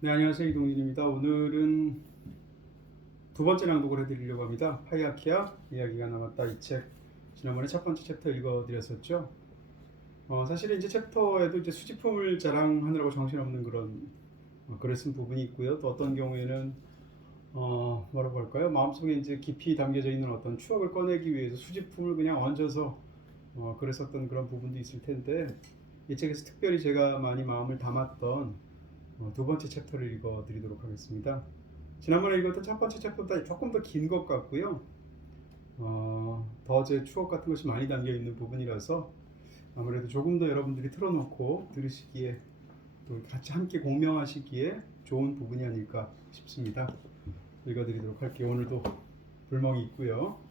네, 안녕하세요. 이동진입니다. 오늘은 두 번째 낭독을 해드리려고 합니다. 파이아키아 이야기가 남았다. 이 책 지난번에 첫 번째 챕터 읽어드렸었죠. 사실은 이제 챕터에도 이제 수집품을 자랑하느라고 정신없는 그런 글을 쓴 부분이 있고요. 또 어떤 경우에는 뭐라고 할까요? 마음속에 이제 깊이 담겨져 있는 어떤 추억을 꺼내기 위해서 수집품을 그냥 얹어서 글을 썼던 그런 부분도 있을 텐데, 이 책에서 특별히 제가 많이 마음을 담았던 두 번째 챕터를 읽어드리도록 하겠습니다. 지난번에 읽었던 첫 번째 챕터보다 조금 더 긴 것 같고요. 더 제 추억 같은 것이 많이 담겨 있는 부분이라서 아무래도 조금 더 여러분들이 틀어놓고 들으시기에 또 같이 함께 공명하시기에 좋은 부분이 아닐까 싶습니다. 읽어드리도록 할게요. 오늘도 불멍이 있고요.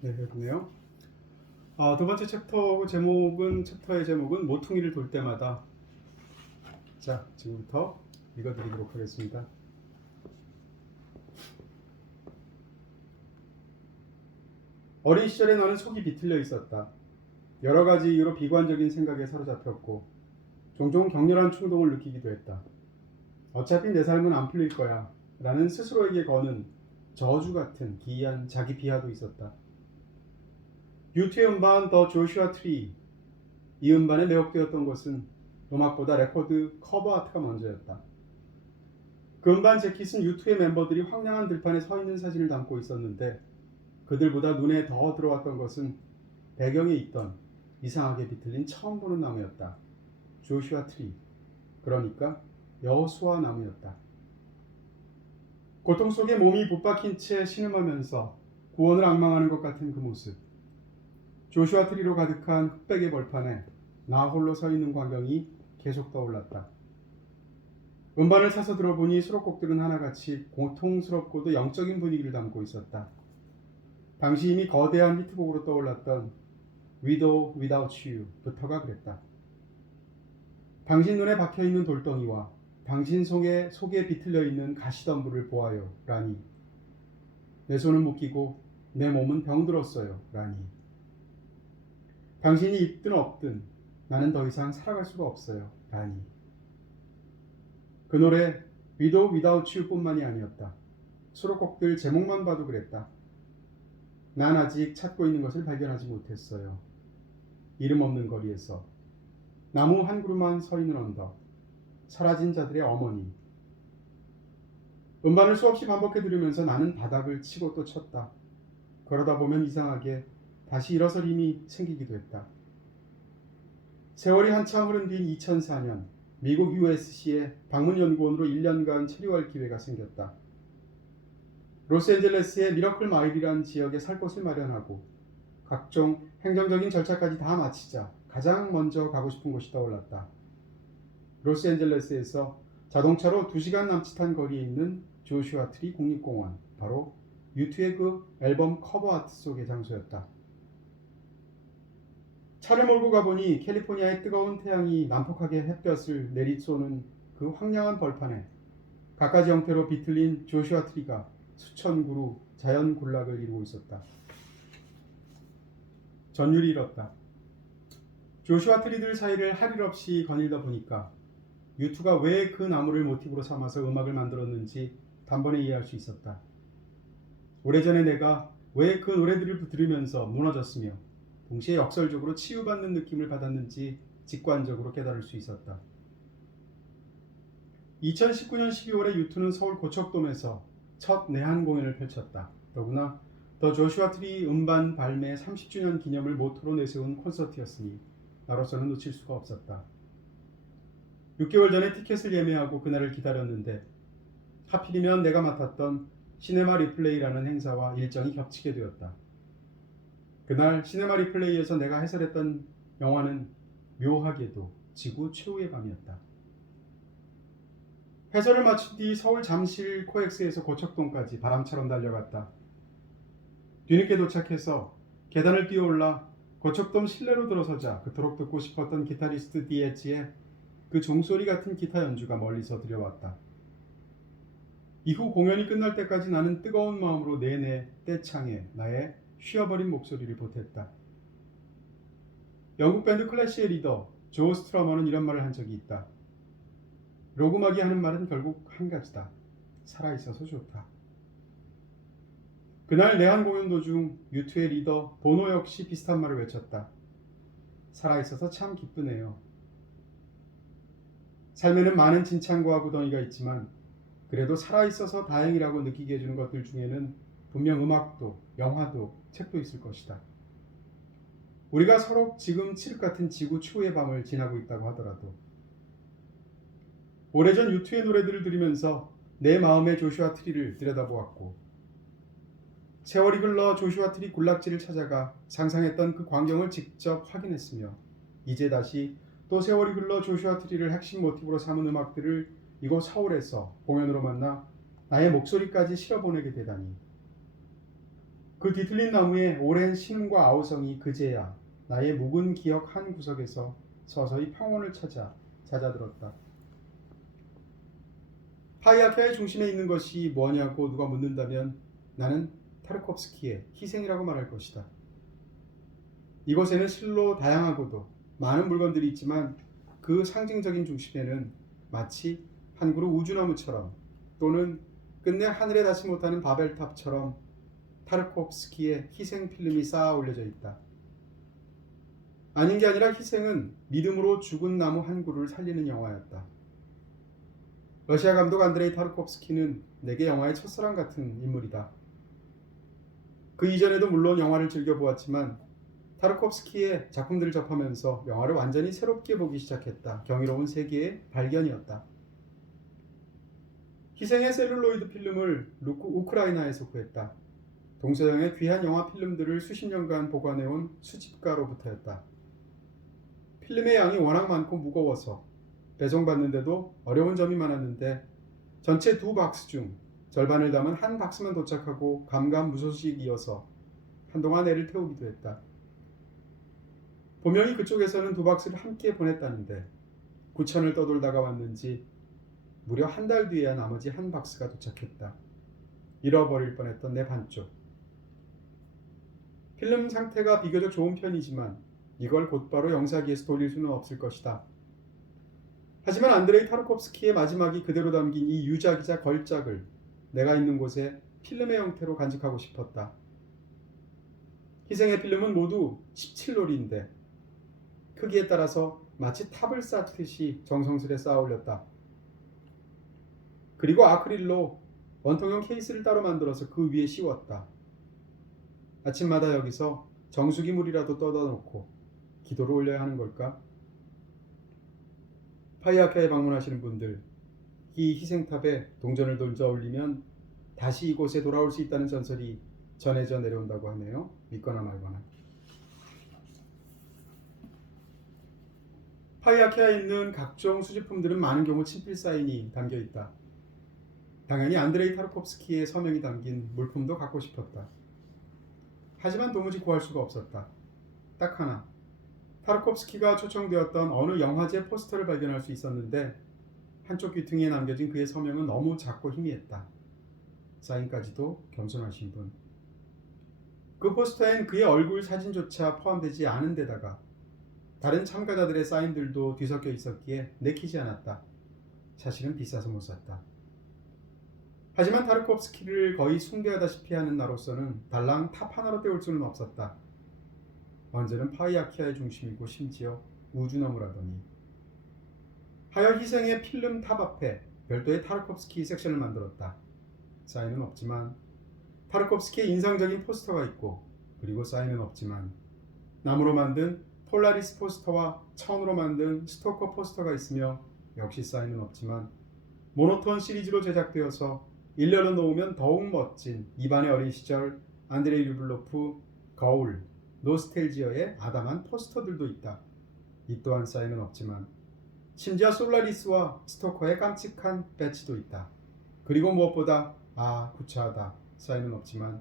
네, 그렇네요. 두 번째 챕터의 제목은 모퉁이를 돌 때마다. 자, 지금부터 읽어드리도록 하겠습니다. 어린 시절에 너는 속이 비틀려 있었다. 여러 가지 이유로 비관적인 생각에 사로잡혔고 종종 격렬한 충동을 느끼기도 했다. 어차피 내 삶은 안 풀릴 거야 라는 스스로에게 거는 저주 같은 기이한 자기 비하도 있었다. 유튜의 음반 더 조슈아 트리, 이 음반에 매혹되었던 것은 음악보다 레코드 커버 아트가 먼저였다. 그 음반 재킷은 유튜의 멤버들이 황량한 들판에 서 있는 사진을 담고 있었는데, 그들보다 눈에 더 들어왔던 것은 배경에 있던 이상하게 비틀린 처음 보는 나무였다. 조슈아 트리, 그러니까 여호수아 나무였다. 고통 속에 몸이 붙박힌 채 신음하면서 구원을 앙망하는 것 같은 그 모습. 조슈아 트리로 가득한 흑백의 벌판에 나 홀로 서 있는 광경이 계속 떠올랐다. 음반을 사서 들어보니 수록곡들은 하나같이 고통스럽고도 영적인 분위기를 담고 있었다. 당시 이미 거대한 히트곡으로 떠올랐던 Widow Without You부터가 그랬다. 당신 눈에 박혀있는 돌덩이와 당신 속에 비틀려 있는 가시덤불을 보아요 라니, 내 손은 묶이고 내 몸은 병들었어요 라니, 당신이 있든 없든 나는 더 이상 살아갈 수가 없어요 라니. 그 노래 Widow Without You 뿐만이 아니었다. 수록곡들 제목만 봐도 그랬다. 난 아직 찾고 있는 것을 발견하지 못했어요. 이름 없는 거리에서, 나무 한 그루만 서 있는 언덕, 사라진 자들의 어머니. 음반을 수없이 반복해 들으면서 나는 바닥을 치고 또 쳤다. 그러다 보면 이상하게 다시 일어설 힘이 생기기도 했다. 세월이 한참 흐른 뒤인 2004년, 미국 USC의 방문연구원으로 1년간 체류할 기회가 생겼다. 로스앤젤레스의 미러클 마일이라는 지역에 살 곳을 마련하고 각종 행정적인 절차까지 다 마치자 가장 먼저 가고 싶은 곳이 떠올랐다. 로스앤젤레스에서 자동차로 2시간 남짓한 거리에 있는 조슈아 트리 국립공원, 바로 유튜의 그 앨범 커버 아트 속의 장소였다. 차를 몰고 가보니 캘리포니아의 뜨거운 태양이 난폭하게 햇볕을 내리쏘는 그 황량한 벌판에 갖가지 형태로 비틀린 조슈아 트리가 수천 그루 자연 군락을 이루고 있었다. 전율이 일었다. 조슈아 트리들 사이를 할 일 없이 거닐다 보니까 유투가 왜 그 나무를 모티브로 삼아서 음악을 만들었는지 단번에 이해할 수 있었다. 오래전에 내가 왜 그 노래들을 들으면서 무너졌으며 동시에 역설적으로 치유받는 느낌을 받았는지 직관적으로 깨달을 수 있었다. 2019년 12월에 유투는 서울 고척돔에서 첫 내한 공연을 펼쳤다. 더구나 더 조슈아 트리 음반 발매 30주년 기념을 모토로 내세운 콘서트였으니 나로서는 놓칠 수가 없었다. 6개월 전에 티켓을 예매하고 그날을 기다렸는데 하필이면 내가 맡았던 시네마 리플레이라는 행사와 일정이 겹치게 되었다. 그날 시네마 리플레이에서 내가 해설했던 영화는 묘하게도 지구 최후의 밤이었다. 해설을 마친 뒤 서울 잠실 코엑스에서 고척동까지 바람처럼 달려갔다. 뒤늦게 도착해서 계단을 뛰어올라 고척돔 실내로 들어서자 그토록 듣고 싶었던 기타리스트 디에치의 그 종소리 같은 기타 연주가 멀리서 들려왔다. 이후 공연이 끝날 때까지 나는 뜨거운 마음으로 내내 떼창에 나의 쉬어버린 목소리를 보탰다. 영국 밴드 클래시의 리더 조 스트러머는 이런 말을 한 적이 있다. 로그막이 하는 말은 결국 한 가지다. 살아있어서 좋다. 그날 내한 공연 도중 U2의 리더 보노 역시 비슷한 말을 외쳤다. 살아있어서 참 기쁘네요. 삶에는 많은 진창과 구덩이가 있지만 그래도 살아있어서 다행이라고 느끼게 해주는 것들 중에는 분명 음악도 영화도 책도 있을 것이다. 우리가 서로 지금 칠흑 같은 지구 추후의 밤을 지나고 있다고 하더라도 오래전 U2의 노래들을 들으면서 내 마음의 조슈아 트리를 들여다보았고 세월이 흘러 조슈아 트리 군락지를 찾아가 상상했던 그 광경을 직접 확인했으며 이제 다시 또 세월이 흘러 조슈아 트리를 핵심 모티브로 삼은 음악들을 이곳 서울에서 공연으로 만나 나의 목소리까지 실어보내게 되다니. 그 뒤틀린 나무에 오랜 신음과 아우성이 그제야 나의 묵은 기억 한 구석에서 서서히 평온을 찾아 잦아들었다. 파이아케의 중심에 있는 것이 뭐냐고 누가 묻는다면 나는 타르코프스키의 희생이라고 말할 것이다. 이곳에는 실로 다양하고도 많은 물건들이 있지만 그 상징적인 중심에는 마치 한 그루 우주나무처럼 또는 끝내 하늘에 닿지 못하는 바벨탑처럼 타르코프스키의 희생 필름이 쌓아 올려져 있다. 아닌 게 아니라 희생은 믿음으로 죽은 나무 한 그루를 살리는 영화였다. 러시아 감독 안드레이 타르코프스키는 내게 영화의 첫사랑 같은 인물이다. 그 이전에도 물론 영화를 즐겨보았지만 타르코프스키의 작품들을 접하면서 영화를 완전히 새롭게 보기 시작했다. 경이로운 세계의 발견이었다. 희생의 셀룰로이드 필름을 우크라이나에서 구했다. 동서양의 귀한 영화 필름들을 수십 년간 보관해온 수집가로부터였다. 필름의 양이 워낙 많고 무거워서 배송받는데도 어려운 점이 많았는데 전체 2박스 중 절반을 담은 한 박스만 도착하고 감감무소식이어서 한동안 애를 태우기도 했다. 분명히 그쪽에서는 2박스를 함께 보냈다는데 구천을 떠돌다가 왔는지 무려 한 달 뒤에야 나머지 한 박스가 도착했다. 잃어버릴 뻔했던 내 반쪽. 필름 상태가 비교적 좋은 편이지만 이걸 곧바로 영사기에서 돌릴 수는 없을 것이다. 하지만 안드레이 타르코프스키의 마지막이 그대로 담긴 이 유작이자 걸작을 내가 있는 곳에 필름의 형태로 간직하고 싶었다. 희생의 필름은 모두 17롤인데 크기에 따라서 마치 탑을 쌓듯이 정성스레 쌓아 올렸다. 그리고 아크릴로 원통형 케이스를 따로 만들어서 그 위에 씌웠다. 아침마다 여기서 정수기물이라도 떠다 놓고 기도를 올려야 하는 걸까? 파이아케에 방문하시는 분들, 이 희생탑에 동전을 던져 올리면 다시 이곳에 돌아올 수 있다는 전설이 전해져 내려온다고 하네요. 믿거나 말거나. 파이아케에 있는 각종 수집품들은 많은 경우 친필 사인이 담겨 있다. 당연히 안드레이 타르코프스키의 서명이 담긴 물품도 갖고 싶었다. 하지만 도무지 구할 수가 없었다. 딱 하나. 타르코프스키가 초청되었던 어느 영화제 포스터를 발견할 수 있었는데 한쪽 귀퉁이에 남겨진 그의 서명은 너무 작고 희미했다. 사인까지도 겸손하신 분. 그 포스터엔 그의 얼굴 사진조차 포함되지 않은 데다가 다른 참가자들의 사인들도 뒤섞여 있었기에 내키지 않았다. 사실은 비싸서 못 샀다. 하지만 타르코프스키를 거의 숭배하다시피 하는 나로서는 달랑 탑 하나로 때울 수는 없었다. 언제는 파이아키아의 중심이고 심지어 우주나무라더니. 하여 희생의 필름 탑 앞에 별도의 타르코프스키 섹션을 만들었다. 사인은 없지만 타르코프스키의 인상적인 포스터가 있고 그리고 사인은 없지만 나무로 만든 폴라리스 포스터와 천으로 만든 스토커 포스터가 있으며 역시 사인은 없지만 모노톤 시리즈로 제작되어서 일렬로 놓으면 더욱 멋진 이반의 어린 시절 안드레이 르블로프 거울 노스텔지어의 아담한 포스터들도 있다. 이 또한 사인은 없지만 심지어 솔라리스와 스토커의 깜찍한 배치도 있다. 그리고 무엇보다 구차하다 사인은 없지만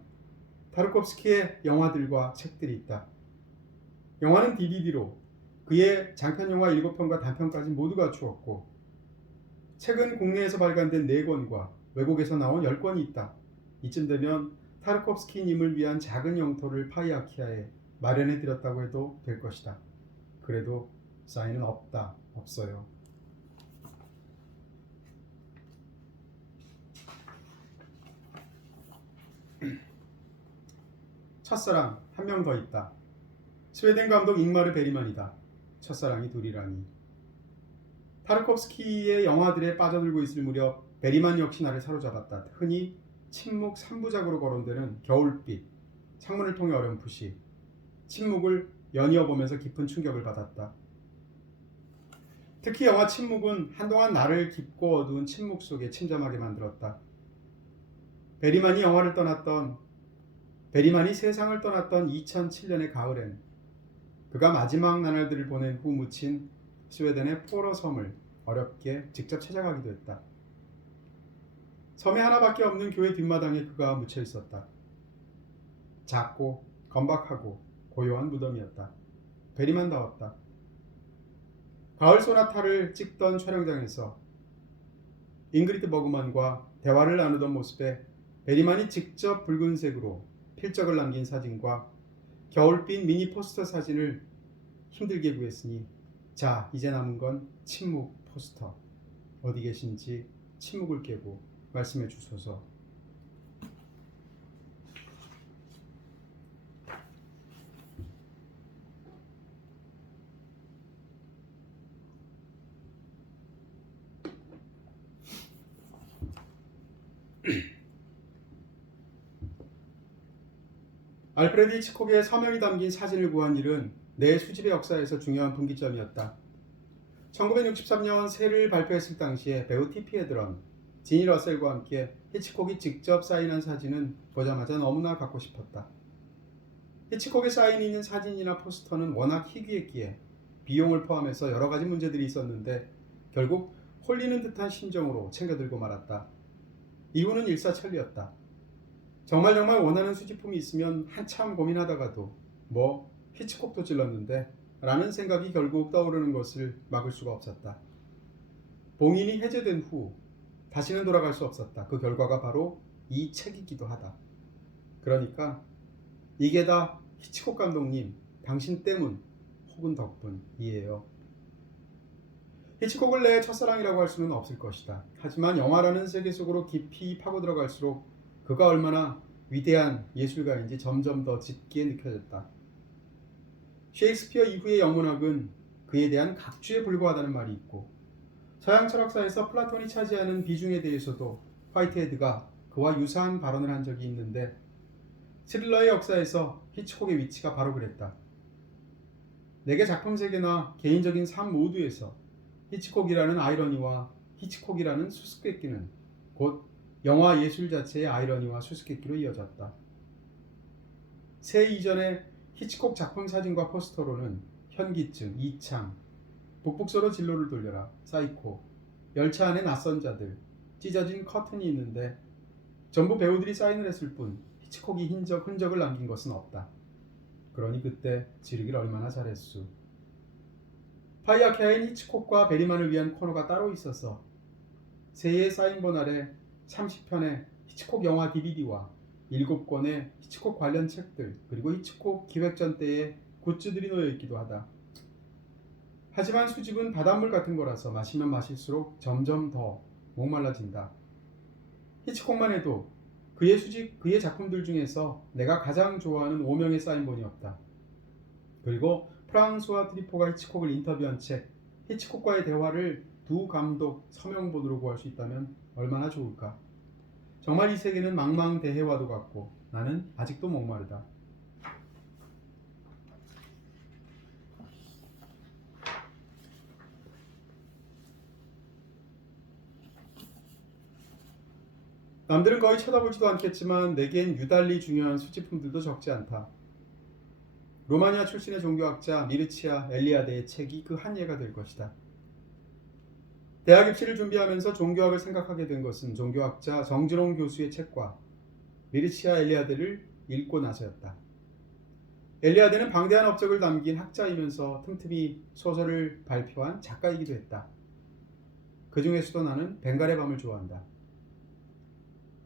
타르코프스키의 영화들과 책들이 있다. 영화는 DVD로 그의 장편영화 7편과 단편까지 모두 갖추었고 최근 국내에서 발간된 4권과 외국에서 나온 10권이 있다. 이쯤 되면 타르콥스키님을 위한 작은 영토를 파이아키아에 마련해드렸다고 해도 될 것이다. 그래도 사인은 없어요. 첫사랑 한 명 더 있다. 스웨덴 감독 잉마르 베리만이다. 첫사랑이 둘이라니. 타르콥스키의 영화들에 빠져들고 있을 무렵 베리만 역시 나를 사로잡았다. 흔히 침묵 3부작으로 거론되는 겨울빛, 창문을 통해 어렴풋이 침묵을 연이어 보면서 깊은 충격을 받았다. 특히 영화 침묵은 한동안 나를 깊고 어두운 침묵 속에 침잠하게 만들었다. 베리만이 세상을 떠났던 2007년의 가을엔 그가 마지막 나날들을 보낸 후 묻힌 스웨덴의 포러 섬을 어렵게 직접 찾아가기도 했다. 섬에 하나밖에 없는 교회 뒷마당에 그가 묻혀 있었다. 작고 건박하고 고요한 무덤이었다. 베리만다웠다. 가을 소나타를 찍던 촬영장에서 잉그리드 버그만과 대화를 나누던 모습에 베리만이 직접 붉은색으로 필적을 남긴 사진과 겨울빛 미니 포스터 사진을 힘들게 구했으니 자, 이제 남은 건 침묵 포스터. 어디 계신지 침묵을 깨고 말씀해 주소서. 알프레드 히치콕의 서명이 담긴 사진을 구한 일은 내 수집의 역사에서 중요한 분기점이었다. 1963년 새를 발표했을 당시에 배우 티피 헤드런, 지니 러셀과 함께 히치콕이 직접 사인한 사진은 보자마자 너무나 갖고 싶었다. 히치콕의 사인이 있는 사진이나 포스터는 워낙 희귀했기에 비용을 포함해서 여러 가지 문제들이 있었는데 결국 홀리는 듯한 심정으로 챙겨들고 말았다. 이유는 일사천리였다. 정말 원하는 수집품이 있으면 한참 고민하다가도 히치콕도 찔렀는데 라는 생각이 결국 떠오르는 것을 막을 수가 없었다. 봉인이 해제된 후 다시는 돌아갈 수 없었다. 그 결과가 바로 이 책이기도 하다. 그러니까 이게 다 히치콕 감독님 당신 때문 혹은 덕분이에요. 히치콕을 내 첫사랑이라고 할 수는 없을 것이다. 하지만 영화라는 세계 속으로 깊이 파고 들어갈수록 그가 얼마나 위대한 예술가인지 점점 더 짙게 느껴졌다. 셰익스피어 이후의 영문학은 그에 대한 각주에 불과하다는 말이 있고 서양 철학사에서 플라톤이 차지하는 비중에 대해서도 화이트헤드가 그와 유사한 발언을 한 적이 있는데 스릴러의 역사에서 히치콕의 위치가 바로 그랬다. 내게 작품 세계나 개인적인 삶 모두에서 히치콕이라는 아이러니와 히치콕이라는 수수께끼는 곧 영화 예술 자체의 아이러니와 수수께끼로 이어졌다. 새 이전의 히치콕 작품 사진과 포스터로는 현기증, 이창, 북북서로 진로를 돌려라, 사이코, 열차 안의 낯선 자들, 찢어진 커튼이 있는데 전부 배우들이 사인을 했을 뿐 히치콕이 흔적을 남긴 것은 없다. 그러니 그때 지르길 얼마나 잘했수. 파이아키아엔 히치콕과 베리만을 위한 코너가 따로 있어서 새해 사인본 아래 30편의 히치콕 영화 DVD와 7권의 히치콕 관련 책들 그리고 히치콕 기획전 때의 굿즈들이 놓여 있기도 하다. 하지만 수집은 바닷물 같은 거라서 마시면 마실수록 점점 더 목말라진다. 히치콕만 해도 그의 작품들 중에서 내가 가장 좋아하는 5명의 사인본이 없다. 그리고 프랑스와 트리포가 히치콕을 인터뷰한 책 히치콕과의 대화를 두 감독 서명본으로 구할 수 있다면 얼마나 좋을까. 정말 이 세계는 망망대해와도 같고 나는 아직도 목마르다. 남들은 거의 쳐다보지도 않겠지만 내겐 유달리 중요한 수집품들도 적지 않다. 로마니아 출신의 종교학자 미르치아 엘리아데의 책이 그 한 예가 될 것이다. 대학 입시를 준비하면서 종교학을 생각하게 된 것은 종교학자 정진홍 교수의 책과 미르치아 엘리아데를 읽고 나서였다. 엘리아드는 방대한 업적을 남긴 학자이면서 틈틈이 소설을 발표한 작가이기도 했다. 그 중에서도 나는 벵갈의 밤을 좋아한다.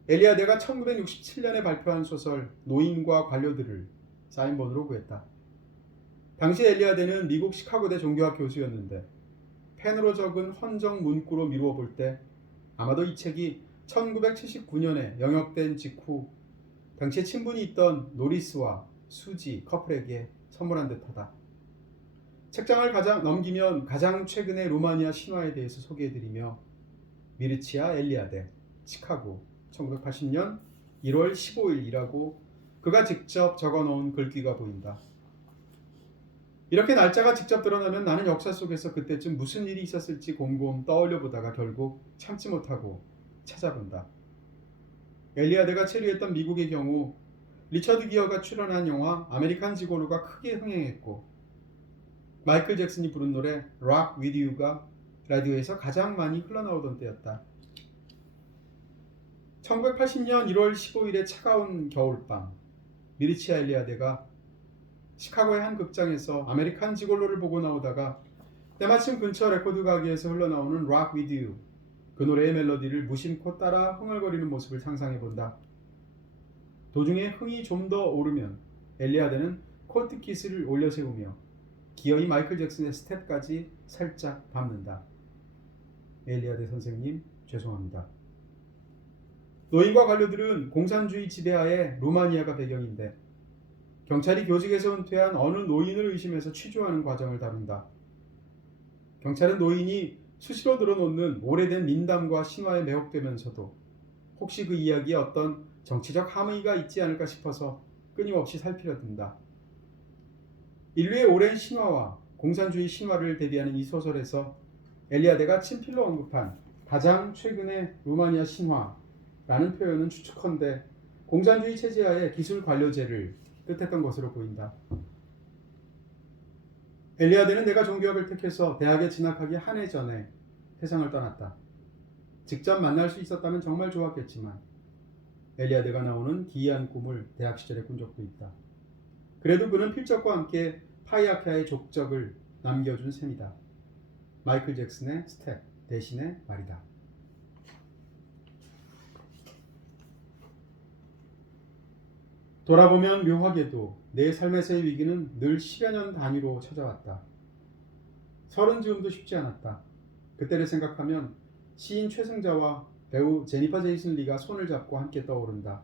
엘리아드가 1967년에 발표한 소설 노인과 관료들을 사인본으로 구했다. 당시 엘리아드는 미국 시카고대 종교학 교수였는데 펜으로 적은 헌정 문구로 미루어 볼 때 아마도 이 책이 1979년에 영역된 직후 당시에 친분이 있던 노리스와 수지 커플에게 선물한 듯하다. 책장을 넘기면 가장 최근의 루마니아 신화에 대해서 소개해드리며 미르치아 엘리아데, 시카고, 1980년 1월 15일이라고 그가 직접 적어놓은 글귀가 보인다. 이렇게 날짜가 직접 드러나면 나는 역사 속에서 그때쯤 무슨 일이 있었을지 곰곰 떠올려 보다가 결국 참지 못하고 찾아본다. 엘리아드가 체류했던 미국의 경우 리처드 기어가 출연한 영화 아메리칸 지고르가 크게 흥행했고 마이클 잭슨이 부른 노래 Rock With You가 라디오에서 가장 많이 흘러나오던 때였다. 1980년 1월 15일의 차가운 겨울밤, 미르치아 엘리아데가 시카고의 한 극장에서 아메리칸 지골로를 보고 나오다가 때마침 근처 레코드 가게에서 흘러나오는 Rock With You, 그 노래의 멜로디를 무심코 따라 흥얼거리는 모습을 상상해본다. 도중에 흥이 좀 더 오르면 엘리아드는 코트키스를 올려세우며 기어이 마이클 잭슨의 스텝까지 살짝 밟는다. 엘리아드 선생님, 죄송합니다. 노인과 관료들은 공산주의 지배하에 루마니아가 배경인데 경찰이 교직에서 은퇴한 어느 노인을 의심해서 취조하는 과정을 다룬다. 경찰은 노인이 수시로 늘어놓는 오래된 민담과 신화에 매혹되면서도 혹시 그 이야기에 어떤 정치적 함의가 있지 않을까 싶어서 끊임없이 살피려 든다. 인류의 오랜 신화와 공산주의 신화를 대비하는 이 소설에서 엘리아데가 친필로 언급한 가장 최근의 루마니아 신화라는 표현은 추측컨대 공산주의 체제하에 기술 관료제를 뜻했던 것으로 보인다. 엘리아데는 내가 종교학을 택해서 대학에 진학하기 한 해 전에 세상을 떠났다. 직접 만날 수 있었다면 정말 좋았겠지만 엘리아데가 나오는 기이한 꿈을 대학 시절에 꾼 적도 있다. 그래도 그는 필적과 함께 파이아케아의 족적을 남겨준 셈이다. 마이클 잭슨의 스텝 대신에 말이다. 돌아보면 묘하게도 내 삶에서의 위기는 늘 10여 년 단위로 찾아왔다. 30 즈음도 쉽지 않았다. 그때를 생각하면 시인 최승자와 배우 제니퍼 제이슨 리가 손을 잡고 함께 떠오른다.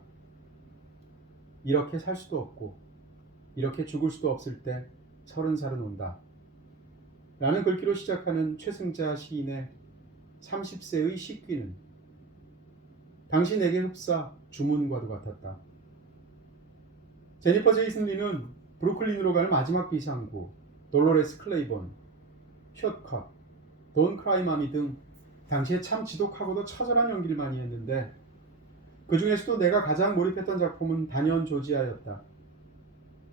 이렇게 살 수도 없고 이렇게 죽을 수도 없을 때 30살은 온다. 라는 글귀로 시작하는 최승자 시인의 30세의 시귀는 당시 내게 흡사 주문과도 같았다. 제니퍼 제이슨 리는 브루클린으로 갈 마지막 비상구, 돌로레스 클레이본, 숏컷, 돈 크라이 마미 등 당시에 참 지독하고도 처절한 연기를 많이 했는데 그 중에서도 내가 가장 몰입했던 작품은 단연 조지아였다.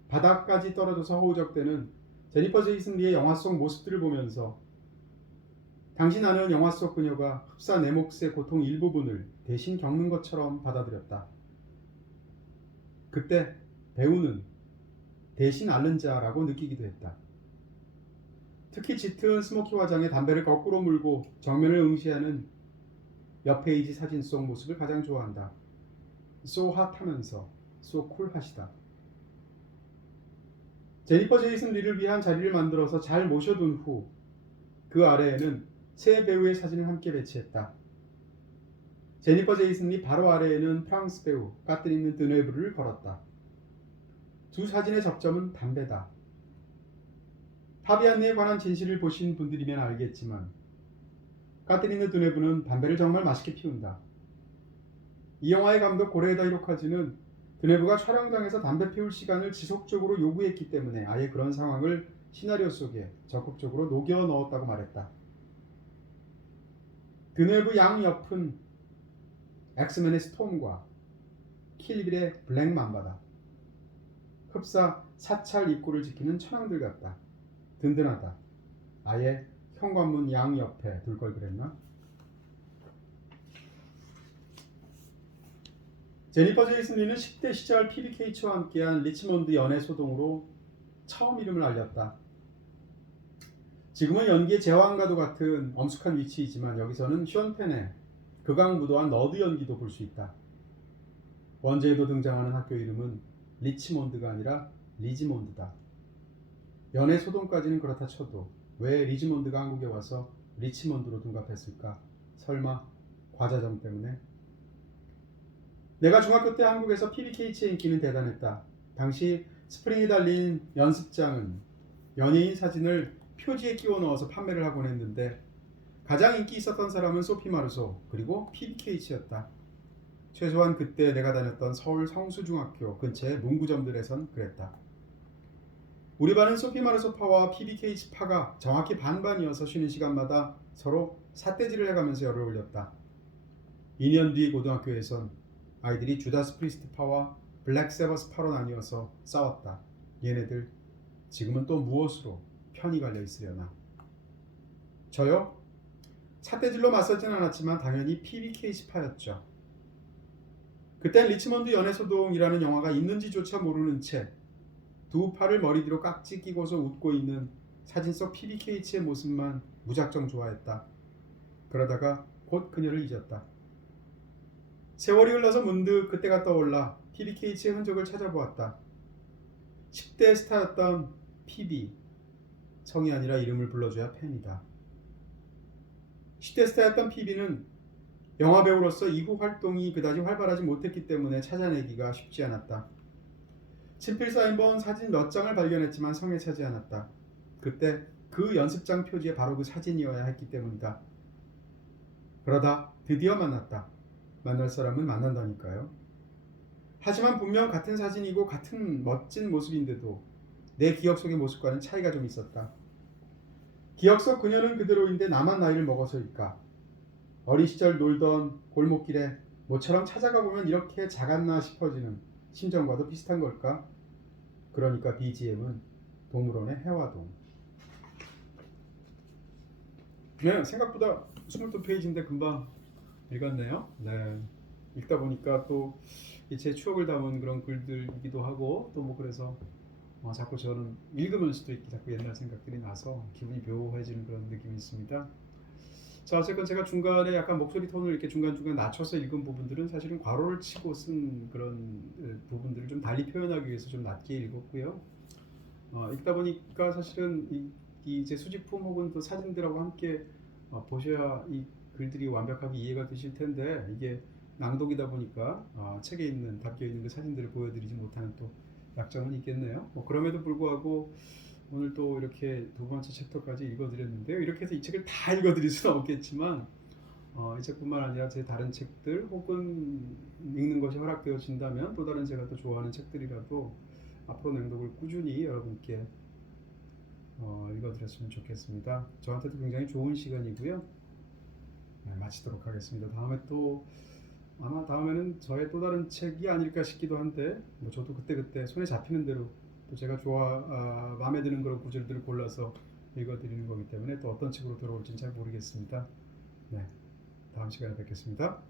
바닥까지 떨어져서 허우적대는 제니퍼 제이슨 리의 영화 속 모습들을 보면서 당시 나는 영화 속 그녀가 흡사 내 몫의 고통 일부분을 대신 겪는 것처럼 받아들였다. 그때 배우는 대신 앓는 자라고 느끼기도 했다. 특히 짙은 스모키 화장에 담배를 거꾸로 물고 정면을 응시하는 옆 페이지 사진 속 모습을 가장 좋아한다. So 핫하면서 so 쿨하시다. 제니퍼 제이슨 리를 위한 자리를 만들어서 잘 모셔둔 후 그 아래에는 세 배우의 사진을 함께 배치했다. 제니퍼 제이슨 리 바로 아래에는 프랑스 배우 까트리느 드네브를 걸었다. 두 사진의 접점은 담배다. 파비안니에 관한 진실을 보신 분들이면 알겠지만 까트리느 드네브는 담배를 정말 맛있게 피운다. 이 영화의 감독 고레에다 히로카즈는 드네브가 촬영장에서 담배 피울 시간을 지속적으로 요구했기 때문에 아예 그런 상황을 시나리오 속에 적극적으로 녹여 넣었다고 말했다. 드네브 양 옆은 엑스맨의 스톰과 킬빌의 블랙 맘바다. 흡사 사찰 입구를 지키는 천황들 같다. 든든하다. 아예 현관문 양 옆에 둘 걸 그랬나? 제니퍼 제이슨 리는 10대 시절 PBK치와 함께한 리치몬드 연애 소동으로 처음 이름을 알렸다. 지금은 연기의 제왕과도 같은 엄숙한 위치이지만 여기서는 쇼펜의 극악무도한 너드 연기도 볼 수 있다. 원제에도 등장하는 학교 이름은 리치몬드가 아니라 리지몬드다. 연애 소동까지는 그렇다 쳐도 왜 리지몬드가 한국에 와서 리치몬드로 둔갑했을까? 설마 과자점 때문에? 내가 중학교 때 한국에서 PBK치의 인기는 대단했다. 당시 스프링이 달린 연습장은 연예인 사진을 표지에 끼워 넣어서 판매를 하곤 했는데 가장 인기 있었던 사람은 소피 마르소 그리고 PBK치였다. 최소한 그때 내가 다녔던 서울 성수중학교 근처의 문구점들에선 그랬다. 우리 반은 소피 마르소 파와 PBK치 파가 정확히 반반이어서 쉬는 시간마다 서로 삿대질을 해가면서 열을 올렸다. 2년 뒤 고등학교에선 아이들이 주다스 프리스트 파와 블랙 세버스 파로 나뉘어서 싸웠다. 얘네들 지금은 또 무엇으로 편이 갈려 있으려나. 저요? 삿대질로 맞서진 않았지만 당연히 PBK치 파였죠. 그땐 리치먼드 연애소동이라는 영화가 있는지조차 모르는 채 두 팔을 머리 뒤로 깍지 끼고서 웃고 있는 사진 속 PBK치의 모습만 무작정 좋아했다. 그러다가 곧 그녀를 잊었다. 세월이 흘러서 문득 그때가 떠올라 PBK치의 흔적을 찾아보았다. 10대 스타였던 PB, 성이 아니라 이름을 불러줘야 팬이다. 10대 스타였던 PB는 영화배우로서 이후 활동이 그다지 활발하지 못했기 때문에 찾아내기가 쉽지 않았다. 친필 사인본 사진 몇 장을 발견했지만 성에 차지 않았다. 그때 그 연습장 표지에 바로 그 사진이어야 했기 때문이다. 그러다 드디어 만났다. 만날 사람은 만난다니까요. 하지만 분명 같은 사진이고 같은 멋진 모습인데도 내 기억 속의 모습과는 차이가 좀 있었다. 기억 속 그녀는 그대로인데 나만 나이를 먹어서일까? 어린 시절 놀던 골목길에 모처럼 찾아가 보면 이렇게 작았나 싶어지는 심정과도 비슷한 걸까? 그러니까 BGM은 동물원의 해화동. 네, 생각보다 22페이지인데 금방 읽었네요. 네, 읽다 보니까 또 제 추억을 담은 그런 글들이기도 하고 또 뭐 그래서 자꾸 저는 읽으면서도 이렇게 자꾸 옛날 생각들이 나서 기분이 묘해지는 그런 느낌이 있습니다. 자, 어쨌건 제가 중간에 약간 목소리 톤을 이렇게 중간중간 낮춰서 읽은 부분들은 사실은 괄호를 치고 쓴 그런 부분들을 좀 달리 표현하기 위해서 좀 낮게 읽었고요. 읽다 보니까 사실은 이제 수집품 혹은 또 사진들하고 함께 보셔야 이 글들이 완벽하게 이해가 되실 텐데 이게 낭독이다 보니까 책에 있는 담겨 있는 그 사진들을 보여드리지 못하는 또 약점은 있겠네요. 그럼에도 불구하고 오늘 또 이렇게 두 번째 챕터까지 읽어드렸는데요. 이렇게 해서 이 책을 다 읽어드릴 수는 없겠지만 이 책뿐만 아니라 제 다른 책들 혹은 읽는 것이 허락되어진다면 또 다른 제가 또 좋아하는 책들이라도 앞으로 낭독을 꾸준히 여러분께 읽어드렸으면 좋겠습니다. 저한테도 굉장히 좋은 시간이고요. 네, 마치도록 하겠습니다. 다음에 또 아마 다음에는 저의 또 다른 책이 아닐까 싶기도 한데 뭐 저도 그때그때 손에 잡히는 대로 또 제가 마음에 드는 그런 구절들을 골라서 읽어드리는 거기 때문에 또 어떤 책으로 들어올지는 잘 모르겠습니다. 네, 다음 시간에 뵙겠습니다.